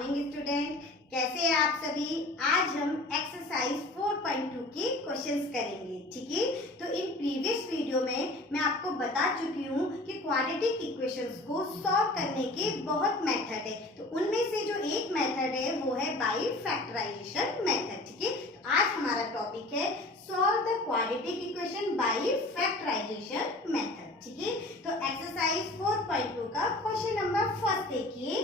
Morning student, कैसे हैं आप सभी। आज हम एक्सरसाइज 4.2 के क्वेश्चंस करेंगे। ठीक है, तो इन प्रीवियस वीडियो में मैं आपको बता चुकी हूँ कि क्वाड्रेटिक इक्वेशंस को सॉल्व करने के बहुत मेथड है। तो उनमें से जो एक मेथड है वो है बाय फैक्टराइजेशन मेथड। ठीक है, तो आज हमारा टॉपिक है solve the quadratic equation by factorisation method. ठीक है, तो एक्सरसाइज 4.2 का क्वेश्चन नंबर फर्स्ट देखिए,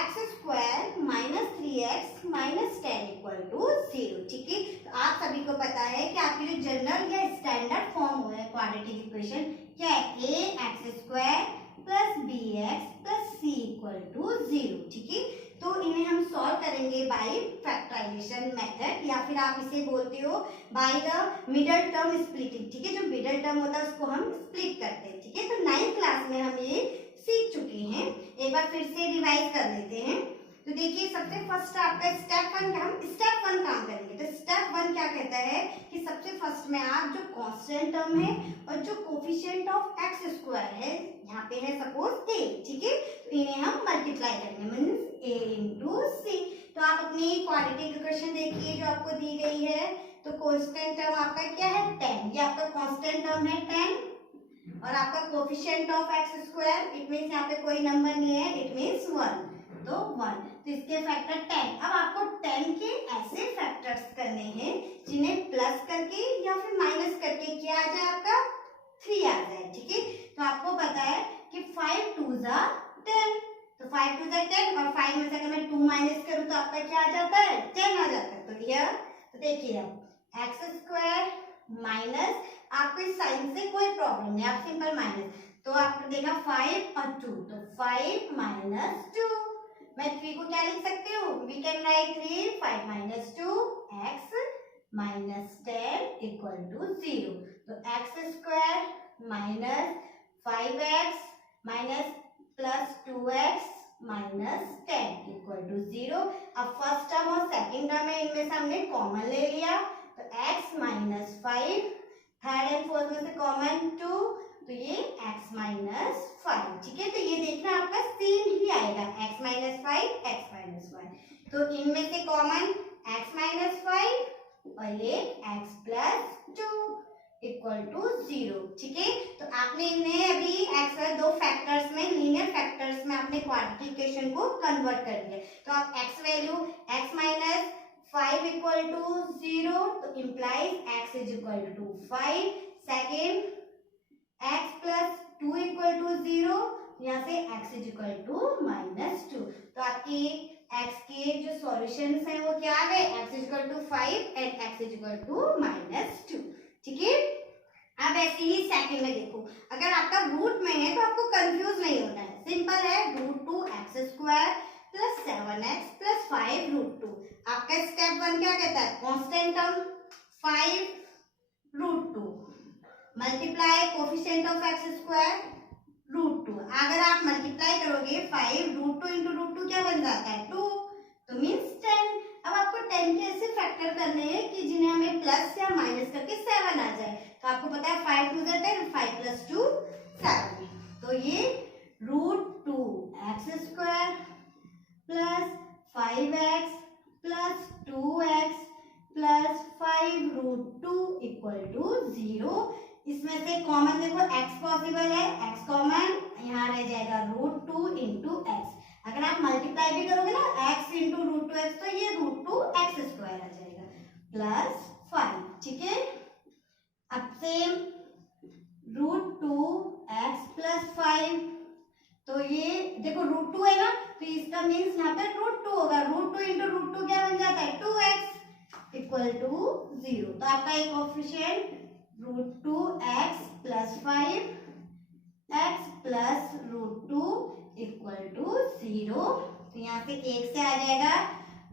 x square minus 3x minus 10 equal to 0। ठीक है, तो आप सभी को पता है कि आपकी जो जनरल या स्टैंडर्ड फॉर्म है क्वाड्रेटिक इक्वेशन क्या है, a x square plus b x plus c equal to 0। ठीक है, तो इन्हें हम सॉल्व करेंगे बाय फैक्टराइजेशन मेथड, या फिर आप इसे बोलते हो by the middle term splitting. ठीक है, जो मिडल टर्म होता है उसको हम स्प्लिट करते हैं। ठीक है, तो 9th क्लास में हम ये सीख चुके हैं, एक बार फिर से रिवाइज कर लेते हैं। तो देखिए, सबसे फर्स्ट आपका स्टेप 1 का हम स्टेप 1 काम करेंगे। तो स्टेप 1 क्या कहता है कि सबसे फर्स्ट में आप जो कांस्टेंट टर्म है और जो कोफिशिएंट ऑफ एक्स स्क्वायर है, यहाँ पे है सपोज ए। ठीक है, तो इन्हें हम मल्टीप्लाई करेंगे, मींस ए इंटू सी। तो आप अपनी क्वाड्रेटिक इक्वेशन देखिए जो आपको दी गई है। तो कांस्टेंट टर्म आपका क्या है 10, ये आपका कांस्टेंट टर्म है 10, और आपका coefficient of x square, it means यहाँ पे कोई नंबर नहीं है, इट मींस 1, तो 1। तो इसके फैक्टर 10। अब आपको 10 के ऐसे फैक्टर्स करने हैं जिन्हें प्लस करके या फिर माइनस करके क्या आ जाए, आपका 3 आ जाए। ठीक है, तो आपको पता है कि 5 2 जा 10, तो 5 2 जा 10, और 5 में से अगर मैं 2 माइनस करूं तो आपका क्या आ जाता है, 10 आ जाता है। तो यह तो देखिए, अब एक्स स्क्वायर माइनस, आपको इस साइन से कोई प्रॉब्लम नहीं, आप सिंपल माइनस, तो आपको देगा 5 और 2, तो 5 माइनस 2। मैं 3 को क्या लिख सकती हूँ, we can write 3 5 minus 2 x minus 10 equal to 0। तो x square minus 5x minus plus 2x minus 10 equal to 0। अब फर्स्ट टर्म और सेकंड टर्म है, इनमें से हमने कॉमन ले लिया, तो x minus 5, third and fourth में से कॉमन 2, तो ये x माइनस 5। ठीक है, तो ये देखना आपका सेम ही आएगा, x माइनस 5 x माइनस 5। तो इनमें से कॉमन x माइनस 5 और ये x प्लस 2 इक्वल टू 0। ठीक है, तो आपने इन्हें अभी x और दो फैक्टर्स में, लीनियर फैक्टर्स में आपने क्वाड्रेटिक इक्वेशन को कन्वर्ट कर दिया। तो आप x value x minus 5 equal to 0, तो implies x is equal to 5। Second x plus 2 equal to 0, यहाँ से x is equal to minus 2। तो आपकी x के जो सॉल्यूशंस हैं वो क्या आ गए, x is equal to 5 and x is equal to minus 2। ठीक है, अब ऐसे ही सेकंड में देखो, अगर आपका रूट में है तो आपको कंफ्यूज नहीं होना है, सिंपल है, root 2 x square plus 7x plus 5 root 2। आपका स्टेप 1 क्या कहता है, constant term 5 root 2 multiply coefficient of x square root 2। अगर आप मल्टीप्लाई करोगे 5 रूट 2 इंटू रूट 2 क्या बन जाता है 2, तो मीन्स 10। अब आपको 10 के ऐसे फैक्टर करने हैं कि जिन्हें हमें प्लस या माइनस करके 7 आ जाए। तो आपको पता है 5 2 10, 5 प्लस 2 7। तो ये root 2 x square plus 5x plus 2x plus 5 root 2 equal to 0। इसमें से कॉमन देखो x पॉसिबल है, x कॉमन, यहाँ रह जाएगा रूट 2 इंटू एक्स। अगर आप मल्टीप्लाई भी करोगे ना x इंटू रूट 2x, तो ये रूट 2 एक्स स्क्वायर आ जाएगा प्लस 5। ठीक है, अब सेम रूट 2 एक्स प्लस 5, तो ये देखो रूट 2 है ना, तो इसका मीन्स यहाँ पे रूट 2 होगा, रूट 2 इंटू रूट 2 क्या बन जाता है 2x इक्वल टू 0। तो आपका एक coefficient root 2 x plus 5 x plus root 2 equal to 0। तो यहाँ से 1 से आ जाएगा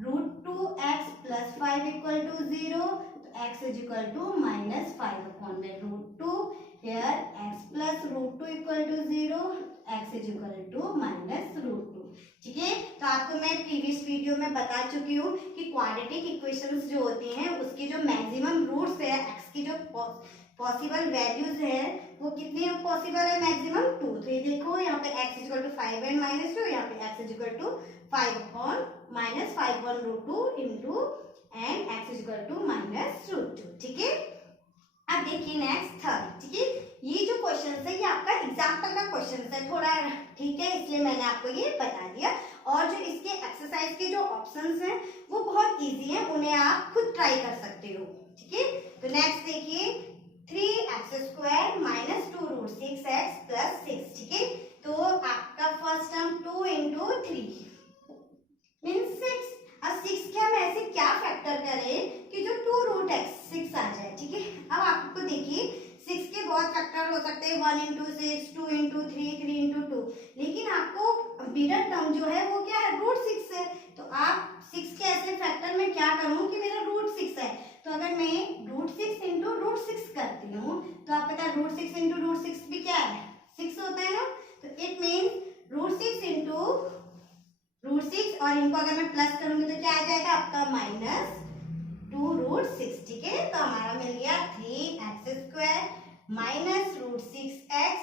root 2 x plus 5 equal to 0, तो x is equal to minus 5 upon में root 2, here x plus root 2 equal to 0, x is equal to minus root 2। ठीक है, तो आपको मैं प्रीवियस वीडियो में बता चुकी हूँ कि क्वाड्रेटिक इक्वेशंस जो होती हैं उसकी जो मैक्सिमम रूट्स है, x की जो पॉसिबल वैल्यूज है वो कितनी पॉसिबल है, मैक्सिमम 2। तो ये देखो यहाँ पे x is equal to 5 and minus 2, यहाँ पे x is equal to 5/-5/√2 into and x is equal to -√2। ठीक है, अब देखिए नेक्स्ट थर्ड। ठीक है, ये जो क्वेश्चन है ये आपका एग्जाम्पल का क्वेश्चन है थोड़ा, ठीक है, इसलिए मैंने आपको ये बता दिया। और जो इसके एक्सरसाइज के जो ऑप्शंस हैं वो बहुत इजी हैं, उन्हें आप खुद ट्राई कर सकते हो। ठीक है, तो नेक्स्ट देखिए 3x² - 2√6x + 6। ठीक है, तो आपका फर्स्ट टर्म 2 इंटू 3 मीन्स 6। अब 6 के हम ऐसे क्या फैक्टर करें कि जो 2√6 आ जाए। ठीक है, अब आपको देखिए 6 के बहुत फैक्टर हो सकते हैं, 1 इंटू 6, 2 इंटू 3, 3 इंटू 2, लेकिन आपको मिडल टर्म जो है वो क्या है, √6 है। तो आप 6 के ऐसे फैक्टर में क्या करूं कि मेरा √6 है, तो अगर मैं √6 इंटू √6 करती हूँ तो आप पता है √6 इंटू √6 भी क्या है, 6 होता है ना। तो इट मीन्स √6 इंटू √6 और इनको अगर मैं प्लस करूंगी तो क्या आ जाएगा आपका -2√6। ठीक है, तो हमारा मिल गया 3x² - √6x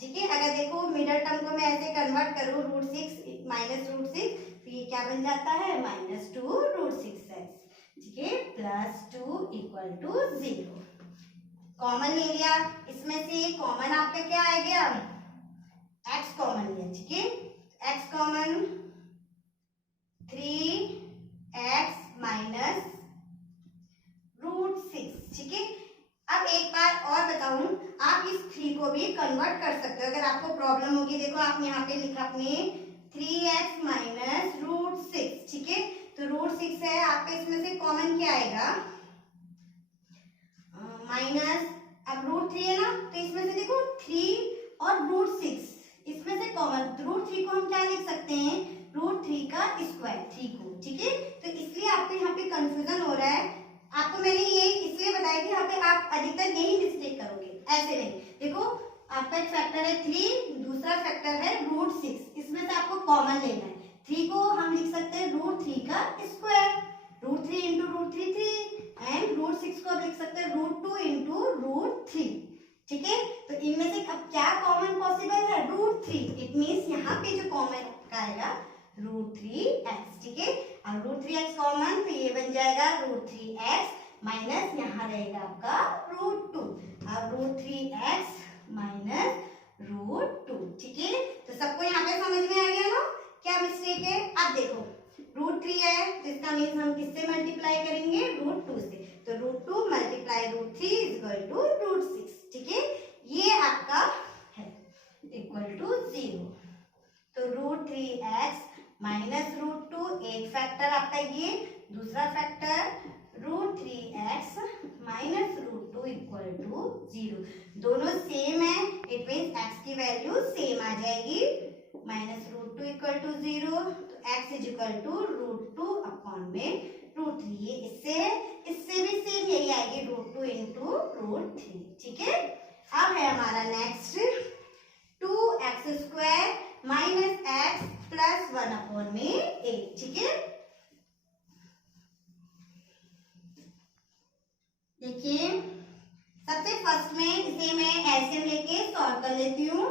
ठीक है, अगर देखो मिडल टर्म को मैं ऐसे कन्वर्ट करूं √6 -√6 तो ये क्या बन जाता है -2√6x। ठीक है, +2 = 0। कॉमन ले लिया, इसमें से कॉमन आपका क्या आ गया, x कॉमन लिया। ठीक है, x कॉमन 3x - √6। ठीक है, अब एक बार और बताऊं, आप इस 3 को भी कन्वर्ट कर सकते हो अगर आपको प्रॉब्लम होगी। देखो आप यहाँ पे लिखा अपने 3x - √6। ठीक है, तो √6 है आपका, इसमें से कॉमन क्या आएगा माइनस, अब √3 है ना, तो इसमें से देखो 3 और √6 इसमें से कॉमन, √3 को हम क्या लिख सकते हैं, √3 का स्क्वायर 3 को। ठीक है, तो इसलिए आपको यहाँ पे कंफ्यूजन हो रहा है। आपको मैंने ये इसलिए बताया कि यहाँ पे आप अधिकतर यही मिस्टेक करोगे, ऐसे नहीं। देखो आपका एक फैक्टर है 3, दूसरा फैक्टर है √6, इसमें से आपको कॉमन लेना है। 3 को हम लिख सकते हैं √3 का स्क्वायर, √3 इंटू √3 3, एंड √6 को आप लिख सकते हैं √2 इंटू √3। ठीक है, तो इनमें से अब क्या कॉमन पॉसिबल है, √3। इट मीन्स यहाँ पे जो कॉमन आएगा √3x। ठीक है, अब √3x कॉमन तो ये बन जाएगा √3x माइनस यहाँ रहेगा आपका √2। अब √3x - √2। ठीक है, तो सबको यहाँ पे समझ में आ गया ना क्या मिस्टेक है। अब देखो √3 है तो इसका मीन्स हम किससे मल्टीप्लाई करेंगे, √2 से। तो √2 × √3 = √6। ठीक है, ये आपका है = 0। तो √3x - √2 एक फैक्टर आपका, ये दूसरा फैक्टर √3x - √2 = 0। दोनों सेम है, इट मीन्स x की वैल्यू सेम आ जाएगी, -√2 = 0। तो x इज इक्वल टू √2/√3। ये इससे भी सेम यही आएगी, √2 इंटू √3। ठीक है, अब है हमारा नेक्स्ट 2x² - x + 1/8। ठीक है, देखिए सबसे फर्स्ट में इसे मैं एलसीएम लेके सॉल्व कर लेती हूँ,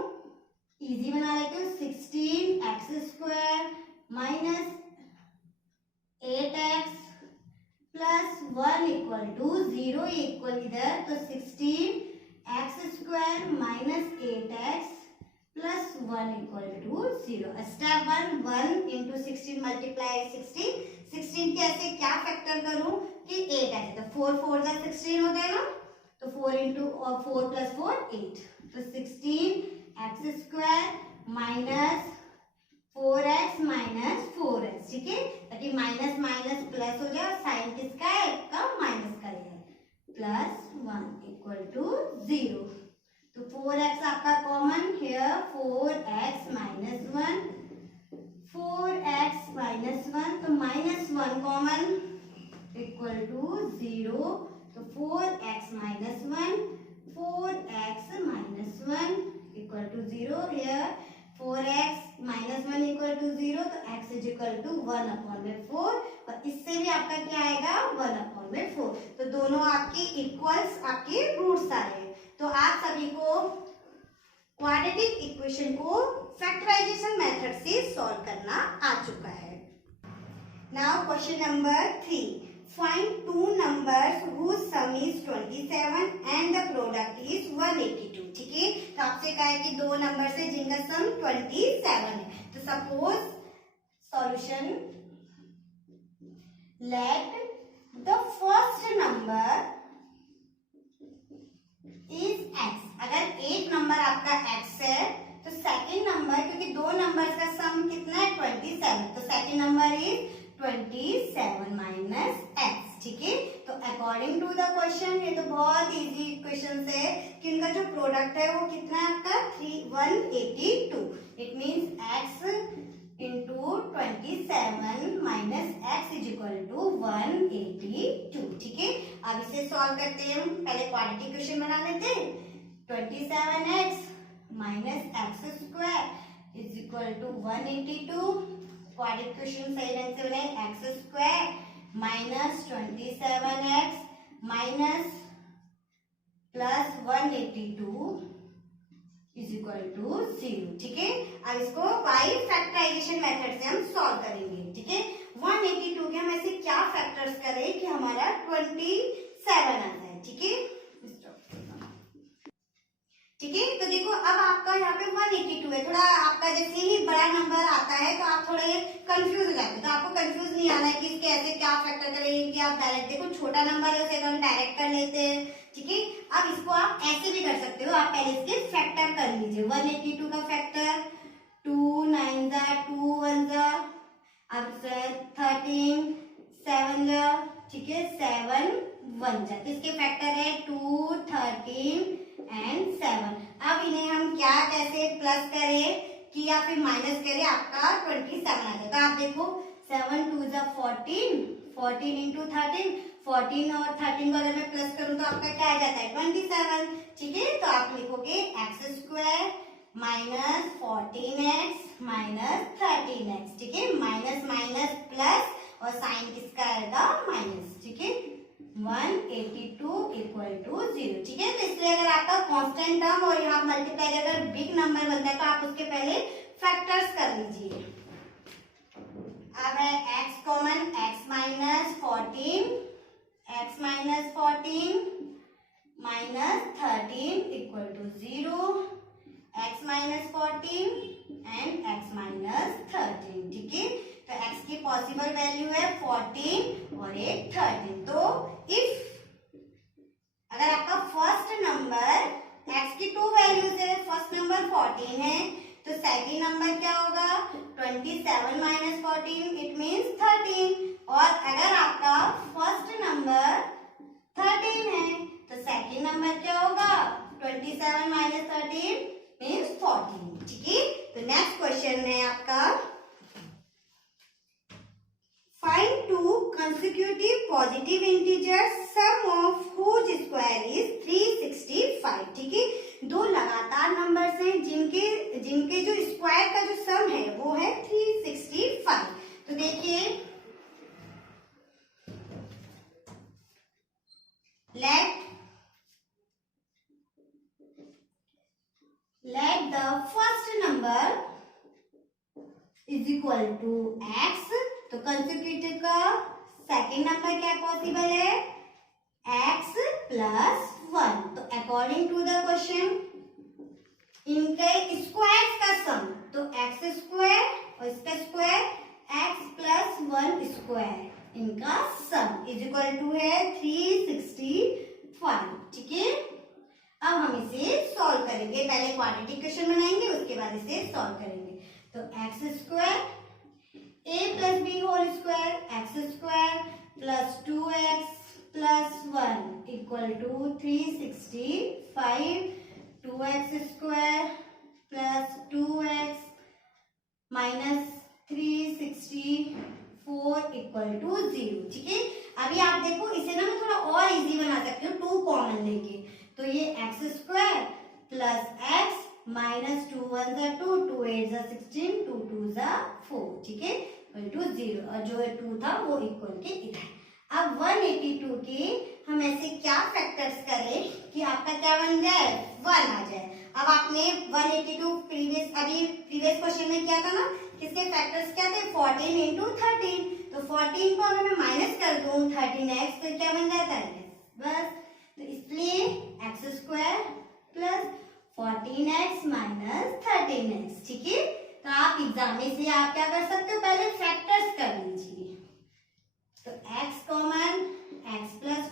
इजी बना लेती हूँ। 16x² - 8x + 1 = 0 इक्वल इधर, तो 16x² - 8x + 1 = 0। Step 1 into 16 multiply 16 के ऐसे क्या फैक्टर करूं कि 8 आए, तो 4 4 जा 16 होता है ना, तो 4 इंटू 4 + 4 8, तो 16x² - 4x - 4x। ठीक है, ताकि माइनस माइनस प्लस हो जाए और साइन किसका है, का माइनस का है, +1 = 0। तो 4x आपका कॉमन हियर, 4x - 1, 4x - 1, तो -1 कॉमन = 0। तो 4x - 1, 4x - 1 = 0 हियर, 4x - 1 = 0, तो x इज इक्वल टू 1/4, और इससे भी आपका क्या आएगा 1/4। तो दोनों आपके इक्वल्स आपके रूट्स आ रहे हैं। तो आप सभी को क्वाड्रेटिक इक्वेशन को फैक्टराइजेशन मेथड से सॉल्व करना आ चुका है। Now question number 3, find two numbers whose sum is 27 and the product is 182। ठीक है, तो आपसे कहा है कि दो नंबर से जिनका सम 27 है। तो suppose solution, let the first number is x। अगर एक नंबर आपका x है तो सेकंड नंबर, क्योंकि दो नंबर्स का सम कितना है 27, तो second number is 27 minus x। ठीक है, तो अकॉर्डिंग टू द क्वेश्चन, ये तो बहुत इजी क्वेश्चन है कि इनका जो प्रोडक्ट है वो कितना है आपका 182। It means x into 27 minus x is equal to 182। ठीक है, अब इसे सॉल्व करते हैं। हम पहले क्वाड्रेटिक क्वेश्चन बना लेते हैं। 27x minus x square is equal to 182। Quadratic question सही ढंग से बनाए, x square minus 27x minus plus 182 is equal to 0। ठीक है, अब इसको बाई फैक्टराइजेशन मेथड से हम सॉल्व करेंगे। ठीक है, 182 के हम ऐसे क्या फैक्टर्स करें कि हमारा 27 आ जाए। ठीक है, ठीक है, तो देखो अब आपका यहाँ पे 182 है। थोड़ा आपका जैसे ही बड़ा नंबर आता है तो आप थोड़े कंफ्यूज हो जाते हैं। तो आपको कंफ्यूज नहीं आना है कि इसके ऐसे क्या फैक्टर करेंगे, कि आप डायरेक्ट, देखो छोटा नंबर है उसे हम डायरेक्ट कर लेते हैं। ठीक है, अब इसको आप ऐसे भी कर सकते हो। आप पहले इसके फैक्टर कर लीजिए। 182 का फैक्टर 2 9 जा 2 1 जा, अब 13 7 जा, ठीक है, 7 1 जा, इसके फैक्टर है 2 13 एंड 7। अब इन्हें हम क्या कैसे प्लस करें कि या फिर माइनस करें, आपका 27 आ जाएगा। आप देखो 7 2 जा 14, 14 इंटू 13, 14 और 13 को अगर मैं प्लस करूं तो आपका क्या आ जाता है 27। ठीक है, तो आप लिखोगे x square minus 14x minus 13x। ठीक है, माइनस माइनस प्लस और साइन किसका आएगा माइनस। ठीक है, 182 इक्वल टू 0। ठीक है, तो इसलिए अगर आपका कांस्टेंट टर्म और यहाँ मल्टीप्लाई अगर बिग नंबर बनता है तो आप उसके पहले फैक्टर्स कर लीजिए। अब है x कॉमन, x minus 14 minus 13 equal to 0, x minus 14 and x minus 13। ठीक है, तो x की पॉसिबल वैल्यू है 14 और एक 13। तो इफ अगर आपका फर्स्ट नंबर x की टू वैल्यूज है, फर्स्ट नंबर 14 है, तो सेकंड नंबर क्या होगा 27 माइनस 14, इट मीन्स 13। और अगर आपका फर्स्ट नंबर 13 है तो सेकंड नंबर क्या होगा 27 माइनस 13 मीन्स 14। ठीक है, तो नेक्स्ट क्वेश्चन है आपका, find two consecutive positive integers sum of whose square is 365। ठीक है, दो लगातार नंबर्स हैं जिनके जो स्क्वायर का जो सम है वो है 365। तो देखिए, let the first number is equal to x। तो कंसेक्यूटिव का सेकेंड नंबर क्या पॉसिबल है x प्लस 1। तो अकॉर्डिंग टू द क्वेश्चन इनके स्क्वायर का सम, तो x स्क्वायर और इसका स्क्वायर x प्लस 1 स्क्वायर, इनका सम इज इक्वल टू है 365। ठीक है, अब हम इसे सॉल्व करेंगे। पहले क्वाड्रेटिक क्वेश्चन बनाएंगे, उसके बाद इसे सॉल्व करेंगे। तो x square a plus b whole square, x square plus 2x plus 1 equal to 365, 2x square plus 2x minus 364 equal to 0। ठीक है, अभी आप देखो इसे ना मैं थोड़ा और इजी बना सकती हूँ 2 कॉमन लेके। तो ये x square plus x minus 2 1 जा 2, 2 8 जा 16, 2 2 जा 4। ठीक है, इक्वल टू 0 और जो 2 था वो इक्वल के इधर। अब 182 के हम ऐसे क्या फैक्टर्स करें कि आपका क्या बन जाए 1 आ जाए। अब आपने 182 प्रीवियस क्वेश्चन में किया था ना, किसके फैक्टर्स क्या थे, 14 इंटू 13। तो 14 को अगर मैं माइनस कर दूं 13x तो क्या बन जाता है बस। तो इसलिए x square plus 14x minus 13x। ठीक है, तो आप एग्जाम में से आप क्या कर सकते हो, पहले फैक्टर्स कर लीजिए। तो x कॉमन, x प्लस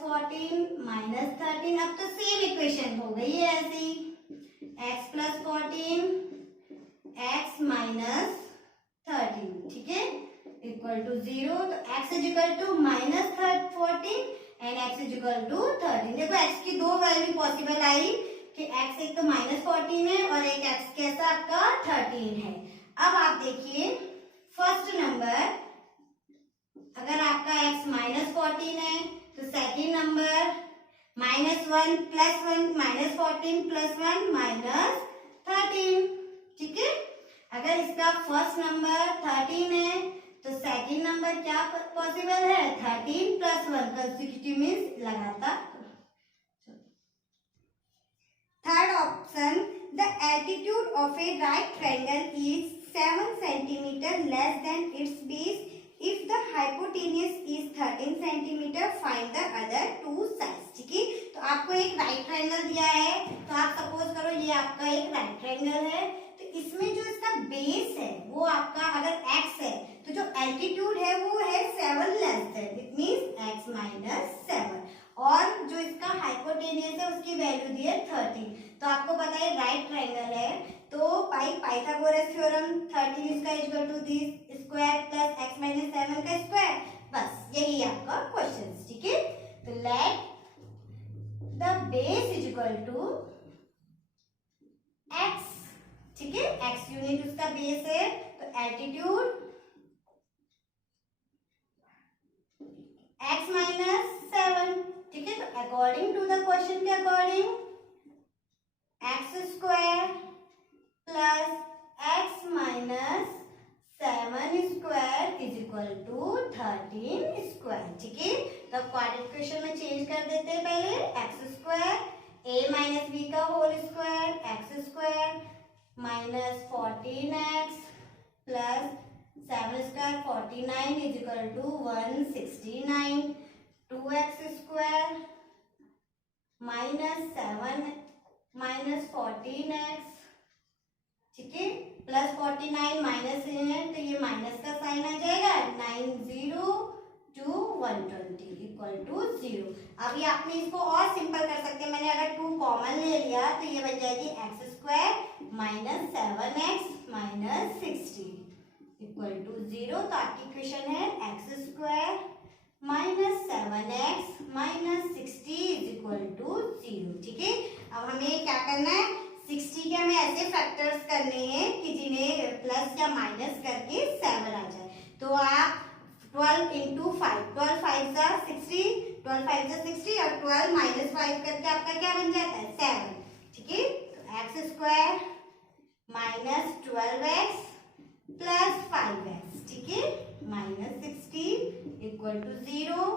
14 माइनस 13। अब तो सेम इक्वेशन हो गई है ऐसी, x प्लस 14 x माइनस 13, ठीक है, इक्वल टू 0। तो x is equal to minus 14 and x is equal to 13। देखो x की दो वैल्यू पॉसिबल आई कि x एक तो माइनस 14 है और एक x कैसा आपका 13 है। अब आप देखिए फर्स्ट नंबर, अगर आपका x माइनस 14 है तो second number -1 plus 1 minus 14 plus 1 minus 13। ठीक है, अगर इसका फर्स्ट नंबर 13 है तो सेकेंड नंबर क्या पॉसिबल है, 13 प्लस 1 कंसेक्यूटिव मीन्स लगातार। Third option, the altitude of A right triangle is 7 centimetre less than it's base if the hypotenuse is 13 centimeter, find the other two sides। ठीक है, तो आपको एक राइट ट्रायंगल दिया है, तो आप सपोज करो ये आपका एक राइट ट्रायंगल है, तो इसमें जो इसका बेस है वो आपका अगर x है तो जो एल्टीट्यूड है वो है 7 less than, it means x minus 7, और जो इसका हाइपोटेनियस है उसकी वैल्यू दी है 13। तो आपको पता है राइट ट्रायंगल है तो पाइथागोरस थ्योरम 13 इसका equal to this square plus x minus 7 का स्क्वायर, बस यही आपका क्वेश्चन। ठीक है, तो let the base is equal to x। ठीक है, x यूनिट उसका बेस है, तो एल्टीट्यूड x माइनस 7। ठीक है, तो अकॉर्डिंग टू द क्वेश्चन के according x square plus x minus 7 square is equal to 13 square. ठीक है, तो क्वाड्रेटिक इक्वेशन में चेंज कर देते हैं पहले, x square a minus b का whole square x square minus 14x plus 7 square 49 is equal to 169, 2x square minus 7 minus 14x, ठीक है, प्लस 49 माइनस है तो ये माइनस का साइन आ जाएगा, 90 to 120 इक्वल टू 0। अभी आपने इसको और सिंपल कर सकते हैं, मैंने अगर 2 कॉमन ले लिया तो ये बन जाएगी x square minus 7x minus 60 equal to 0। तो आपकी इक्वेशन है x square minus 7x minus 60 is equal to 0। ठीक है, अब हमें क्या करना है, 60 के हमें ऐसे फैक्टर्स करने हैं कि जिन्हें प्लस या माइनस करके 7 आ जाए। तो आप 12 इंटू 5, 12 5 जा 60, 12 5 जा 60 और 12 माइनस 5 करके आपका क्या बन जाता है 7। ठीक है, तो x square minus 12x plus 5x, ठीक है, minus 60 equal to 0,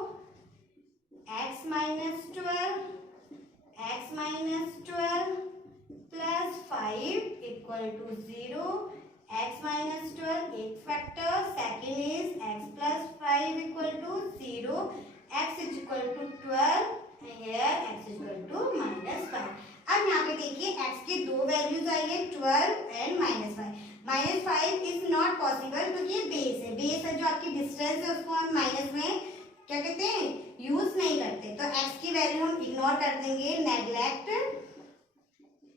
x minus 12 plus 5 equal to 0, x minus 12 एक factor, second is x plus 5 equal to 0, x is equal to 12 here x is equal to minus 5। अब यहाँ पे देखिए x की दो values आई है 12 and minus 5। Minus 5 is not possible क्योंकि ये बेस है, बेस है जो आपकी डिस्टेंस है उसको हम माइनस में क्या कहते हैं यूज नहीं करते, तो x की वैल्यू हम इग्नोर कर देंगे, neglect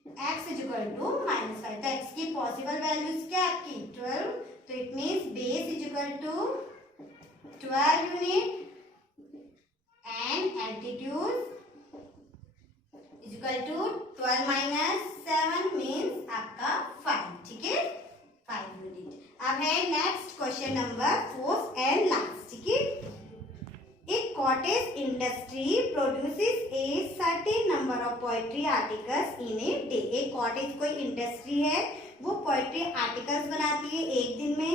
x is equal to minus 5। तो x की पॉसिबल वैल्यूज क्या आपकी 12, तो it means base is equal to 12 unit and altitude is equal to 12 minus 7 means आपका 5। ठीक है, 5 यूनिट। अब है next question number 4 and last. ठीक है, एक cottage industry produces a certain number of pottery articles in a day. एक cottage कोई इंडस्ट्री है वो पोएट्री आर्टिकल्स बनाती है एक दिन में।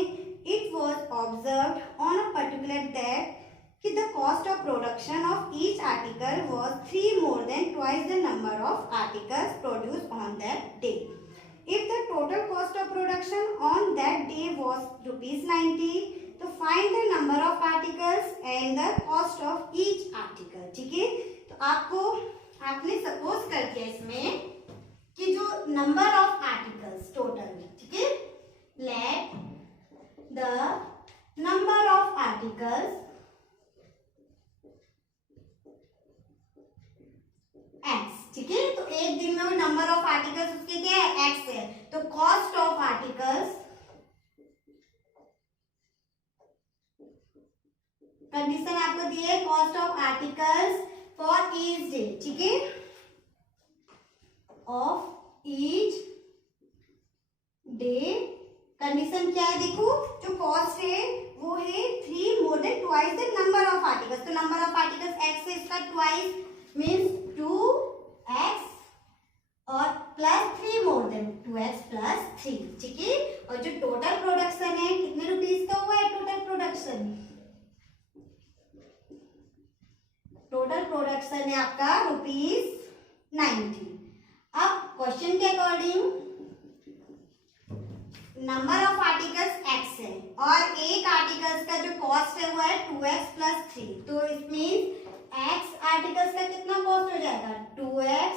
It was observed on a particular that कि the cost of production of each article was 3 more than twice the number of articles produced on that day. If the total cost of production on that day was rupees 90, तो find the number of articles and the cost of each article. ठीक है, तो आपने suppose कर दिया इसमें कि जो नंबर ऑफ आर्टिकल्स टोटल, ठीक है, let the number of articles x, ठीक है, तो एक दिन में वो नंबर ऑफ आर्टिकल्स उसके क्या है, x है, तो कॉस्ट ऑफ आर्टिकल्स, कंडीशन आपको दी है cost of articles for each day, ठीक है, ऑफ ईच डे। कंडीशन क्या है, देखो जो कॉस्ट है वो है 3 more than twice the number of articles, तो नंबर ऑफ आर्टिकल्स x है, इसका ट्वाइस मीन्स 2x और plus 3 more than 2x plus 3, ठीक है, और जो टोटल प्रोडक्शन है कितने रुपीस का हुआ है, टोटल प्रोडक्शन है आपका ₹90। अब क्वेश्चन के according number of articles x है और एक आर्टिकल्स का जो कॉस्ट है वो है 2x प्लस 3, तो इट मीन्स x आर्टिकल्स का कितना कॉस्ट हो जाएगा, 2x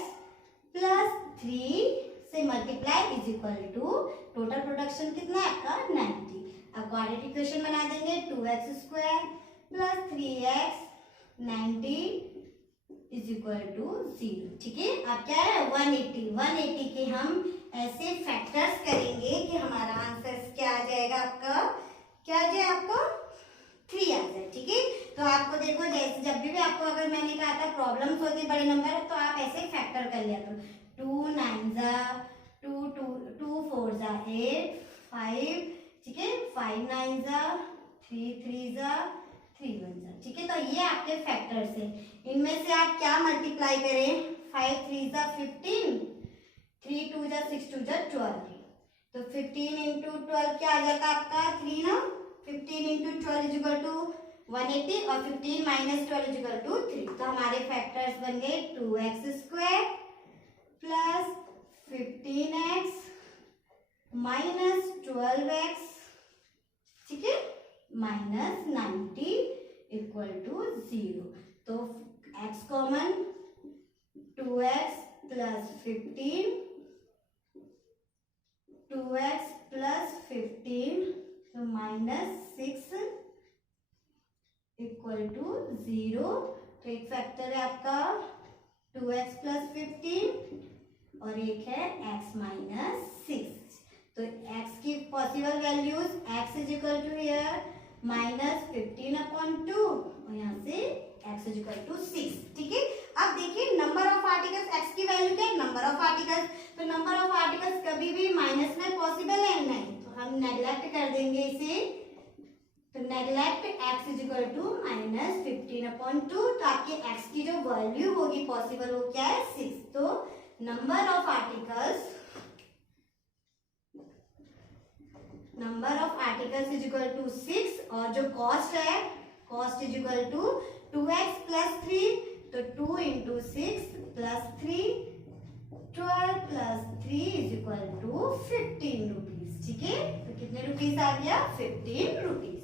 प्लस 3 से multiply is equal to total production कितना है आपका 90। अब क्वाड्रेटिक इक्वेशन बना देंगे, 2x square plus 3x 90 is equal to 0, ठीक है। अब क्या है 180 के हम ऐसे फैक्टर्स करेंगे कि हमारा आंसर क्या आ जाएगा, आपका क्या आ जाए, आपको 3 आ जाए, ठीक है। तो आपको देखो जैसे जब भी आपको अगर मैंने कहा था प्रॉब्लम्स होती बड़े नंबर तो आप ऐसे फैक्टर कर लिया करो, 2 9 जा 2 4 जा 8 5, ठीक है, 5 9 जा 3 3 जा 3 1 जा, ठीक है। तो ये आपके फैक्टर्स है, इनमें से आप क्या मल्टीप्लाई करें, 5 3 जा 15, 3 2 जा 6 2 जा 12, तो 15 इंटू 12 क्या आ जाता आपका 3 ना, 15 इंटू 12 इज इक्वल टू 180 और 15 माइनस 12 इज इक्वल टू 3, तो हमारे फैक्टर्स बन गए 2x square plus 15x minus 12x, ठीक है, माइनस 90 इक्वल टू 0, तो x common 2x plus 15, 2x plus 15 तो माइनस 6 इक्वल टू 0, तो एक फैक्टर है आपका 2x प्लस 15 और एक है x माइनस 6, तो x की possible values x is equal to here minus 15/2 और यहाँ से x इज इक्वल टू 6, ठीक है। अब देखिए नंबर ऑफ आर्टिकल्स, x की वैल्यू क्या है, नंबर ऑफ आर्टिकल्स, तो नंबर ऑफ आर्टिकल्स कभी भी माइनस में पॉसिबल है नहीं, तो हम नेग्लेक्ट कर देंगे इसे, तो neglect x is equal to minus 15/2, तो आपके x की जो वैल्यू होगी पॉसिबल वो क्या है 6, तो number of articles is equal to 6 और जो कॉस्ट है, cost is equal to 2x plus 3, तो 2 into 6 plus 3 12 plus 3 is equal to 15 rupees, ठीक है, तो कितने रुपीज आ गया 15 रुपीज।